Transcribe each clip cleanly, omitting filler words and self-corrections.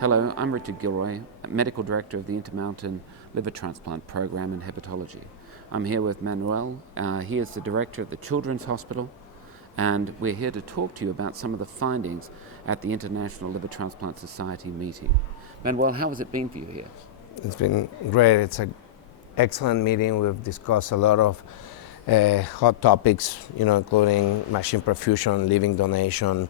Hello, I'm Richard Gilroy, Medical Director of the Intermountain Liver Transplant Program in Hepatology. I'm here with Manuel. He is the Director of the Children's Hospital, and we're here to talk to you about some of the findings at the International Liver Transplant Society meeting. Manuel, how has it been for you here? It's been great. It's an excellent meeting. We've discussed a lot of hot topics, including machine perfusion, living donation,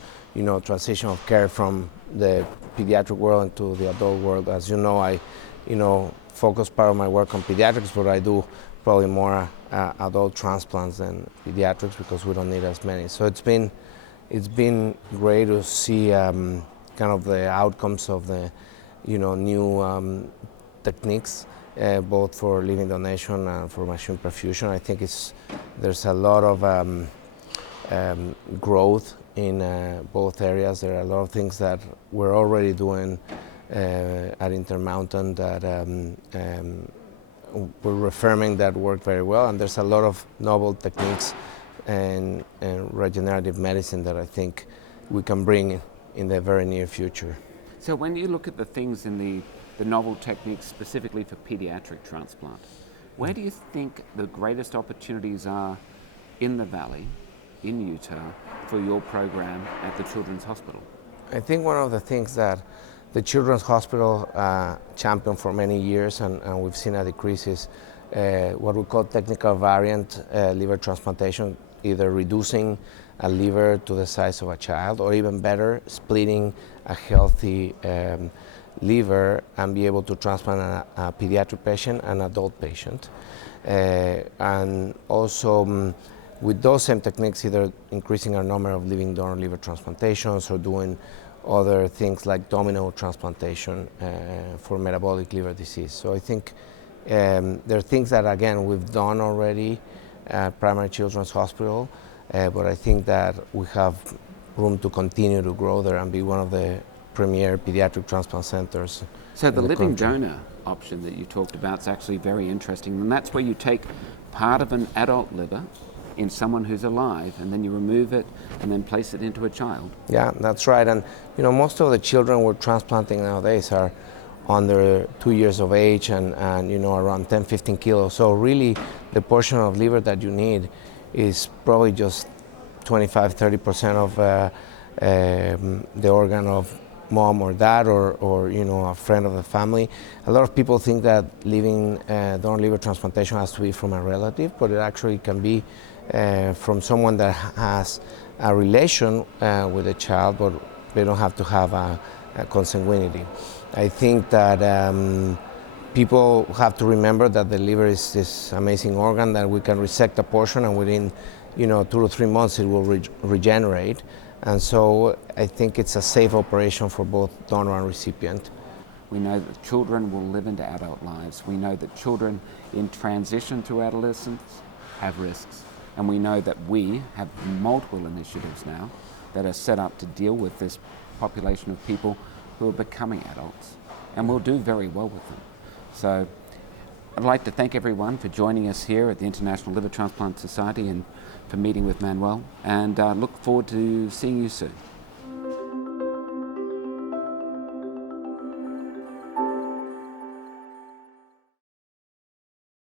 transition of care from the pediatric world into the adult world. As you know, I, focus part of my work on pediatrics, but I do probably more adult transplants than pediatrics because we don't need as many. So it's been great to see kind of the outcomes of the new techniques, both for living donation and for machine perfusion. I think there's a lot of growth in both areas. There are a lot of things that we're already doing at Intermountain that we're reaffirming that work very well, and there's a lot of novel techniques and regenerative medicine that I think we can bring in the very near future. So when you look at the things in the novel techniques specifically for pediatric transplant, where do you think the greatest opportunities are in the Valley, in Utah, for your program at the Children's Hospital? I think one of the things that the Children's Hospital championed for many years, and we've seen a decrease, is what we call technical variant liver transplantation, either reducing a liver to the size of a child, or even better, splitting a healthy liver and be able to transplant a pediatric patient and adult patient. And also with those same techniques, either increasing our number of living donor liver transplantations or doing other things like domino transplantation for metabolic liver disease. So I think there are things that, again, we've done already at Primary Children's Hospital, but I think that we have room to continue to grow there and be one of the premier pediatric transplant centers. So the living country. donor option that you talked about is actually very interesting, and that's where you take part of an adult liver in someone who's alive, and then you remove it and then place it into a child. Yeah, that's right. And most of the children we're transplanting nowadays are under 2 years of age and around 10, 15 kilos. So really the portion of liver that you need is probably just 25-30% of the organ of mom or dad or a friend of the family. A lot of people think that living donor liver transplantation has to be from a relative, but it actually can be from someone that has a relation with the child, but they don't have to have a consanguinity. I think that people have to remember that the liver is this amazing organ that we can resect a portion, and within 2 to 3 months it will regenerate. And so I think it's a safe operation for both donor and recipient. We know that children will live into adult lives. We know that children in transition to adolescence have risks. And we know that we have multiple initiatives now that are set up to deal with this population of people who are becoming adults. And we'll do very well with them. So I'd like to thank everyone for joining us here at the International Liver Transplant Society and for meeting with Manuel, and look forward to seeing you soon.